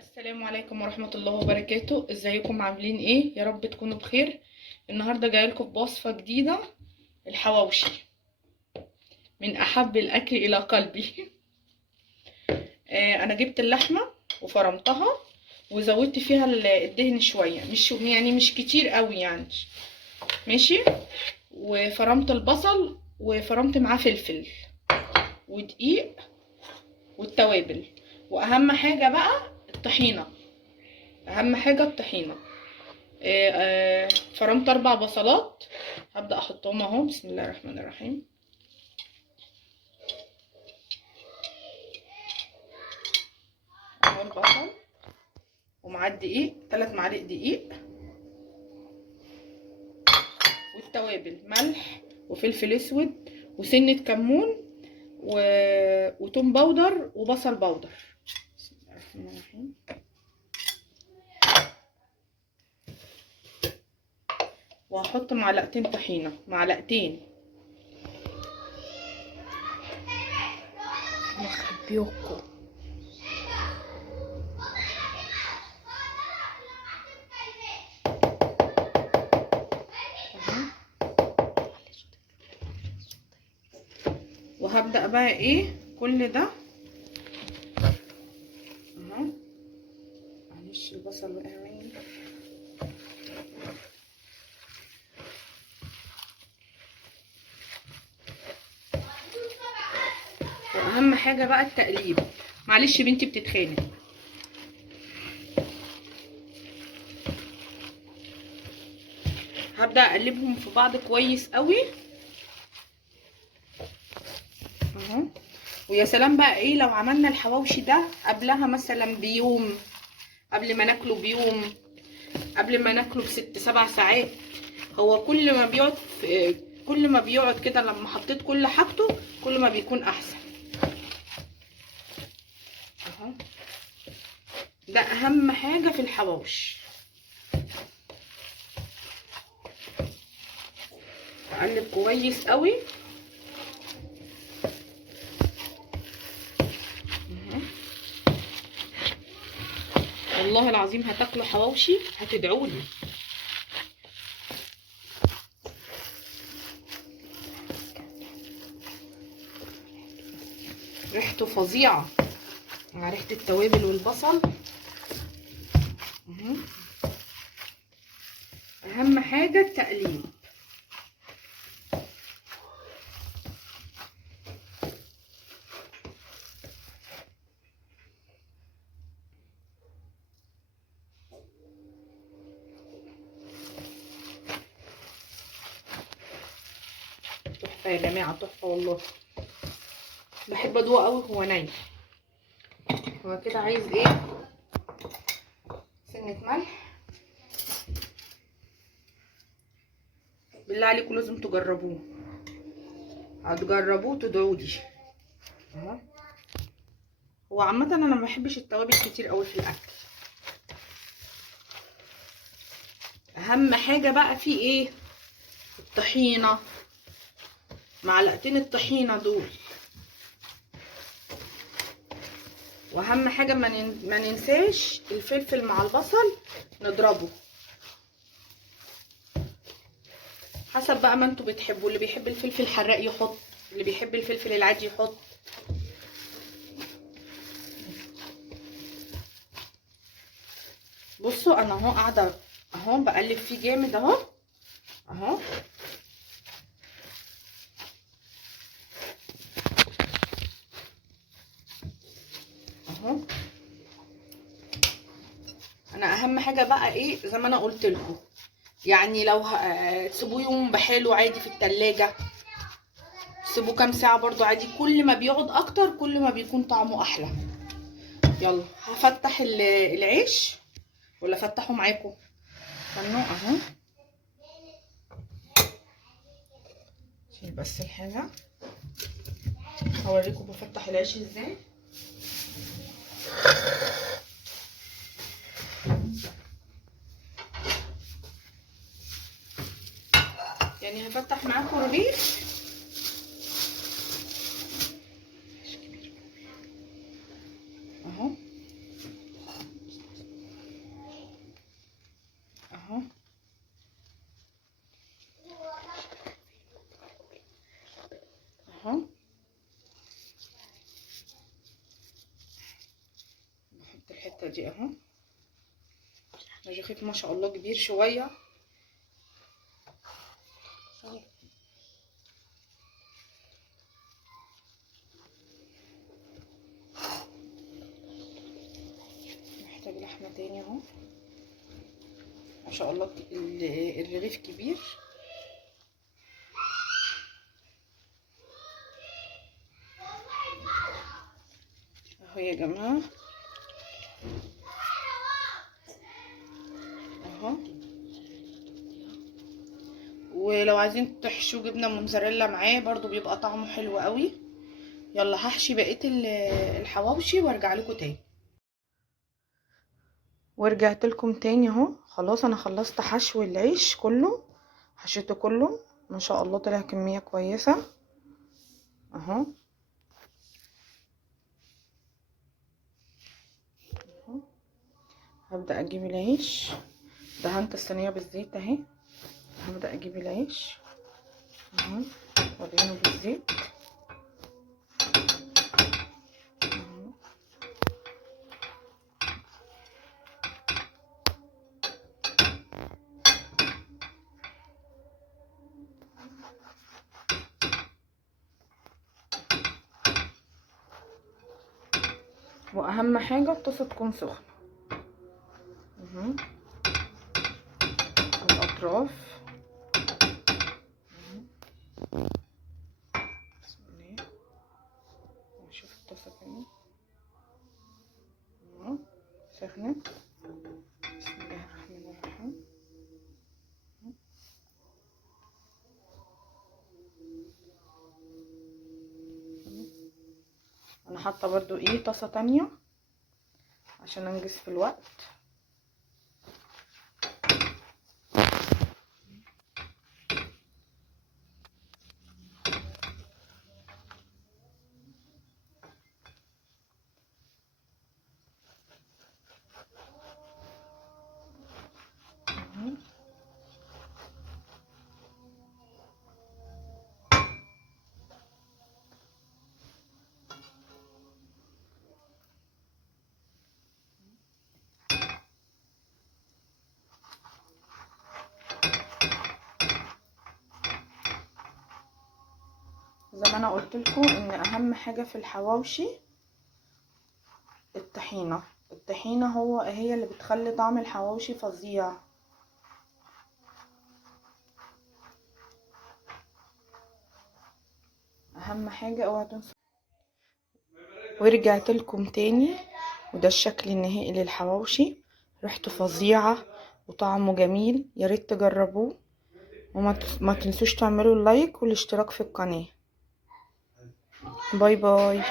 السلام عليكم ورحمة الله وبركاته. ازيكم عاملين ايه؟ يا رب تكونوا بخير. النهاردة جايلكم بوصفة جديدة، الحواوشي من احب الاكل الى قلبي. انا جبت اللحمة وفرمتها وزودت فيها الدهن شوية، مش كتير قوي يعني. ماشي. وفرمت البصل وفرمت معاه فلفل ودقيق والتوابل، واهم حاجة بقى الطحينة. اهم حاجة الطحينة. فرمت 4 بصلات، هبدأ احطهم اهو. بسم الله الرحمن الرحيم. اهو البصل ومعاه الدقيق، 3 معالق دقيق، والتوابل ملح وفلفل اسود وسنة كمون وتوم باودر وبصل باودر. بسم الله الرحمن الرحيم. وهحط معلقتين طحينة، معلقتين. مخبيوكوا. وهبدأ بقى ايه كل ده اهو. معلش البصل وقع مني. واهم حاجة بقى التقليب. معلش بنتي بتتخانق. هبدأ اقلبهم في بعض كويس قوي اهو. ويا سلام بقى ايه لو عملنا الحواوشي ده قبلها مثلا بيوم، قبل ما ناكله بيوم، قبل ما ناكله ب6 7 ساعات. هو كل ما بيقعد كده لما حطيت كل حاجته كل ما بيكون احسن اهو. ده اهم حاجة في الحواوشي. اقلب كويس قوي والله العظيم هتاكلوا حواوشي هتدعولي. ريحته فظيعه مع ريحه التوابل والبصل. اهم حاجه التقليب. تحفه يا جماعه، تحفه والله. بحب ادوقه قوي هو ني. هو كده عايز ايه؟ سنه ملح. بالله عليكم لازم تجربوه، هتجربوه تدعولي اهو. هو عامه انا ما بحبش التوابل كتير قوي في الاكل. اهم حاجه بقى فيه ايه؟ الطحينه. معلقتين الطحينه دول. واهم حاجه ما ننساش الفلفل مع البصل نضربه حسب بقى ما انتوا بتحبوا. اللي بيحب الفلفل الحراق يحط، اللي بيحب الفلفل العادي يحط. بصوا انا اهو قاعده اهو بقلب فيه جامد اهو اهو. اهو انا اهم حاجه بقى ايه زي ما انا قلت لكم، يعني لو تسيبوه يوم بحاله عادي في التلاجة، تسيبوه كام ساعه برضو عادي. كل ما بيقعد اكتر كل ما بيكون طعمه احلى. يلا هفتح العيش ولا افتحه معاكم؟ استنوا اهو. شيل بس الحاجه هوريكم بفتح العيش ازاي. يعني هفتح معاكم رغيف اهو. الحته دي اهو. الرغيف ما شاء الله كبير شويه. محتاج لحمه تاني اهو. ما شاء الله الرغيف كبير. اهو يا جماعه اهو. ولو عايزين تحشوا جبنه موتزاريلا معاه برضو بيبقى طعمه حلو قوي. يلا هحشي بقيه الحواوشي وارجع لكم تاني. ورجعت لكم تاني اهو. خلاص انا خلصت حشو العيش كله، حشيته كله ما شاء الله طلع كميه كويسه اهو. هبدا اجيب العيش. دهنت الصينيه بالزيت اهي. هبدا اجيب العيش اهو وادهنه بالزيت اهو. واهم حاجه الطاسه تكون سخنه اهو. الاطراف اهو. بسم الله. نشوف الطاسه كمان اهو سخنت. بسم الله الرحمن الرحيم. انا حاطه برضو طاسه تانية عشان انجز في الوقت. زي ما انا قلت لكم ان اهم حاجه في الحواوشي الطحينه. الطحينه هي اللي بتخلي طعم الحواوشي فظيع. اهم حاجه اوعوا تنسوا. ورجعت لكم تاني وده الشكل النهائي للحواوشي. ريحته فظيعه وطعمه جميل. يا ريت تجربوه وما تنسوش تعملوا اللايك والاشتراك في القناه. باي باي.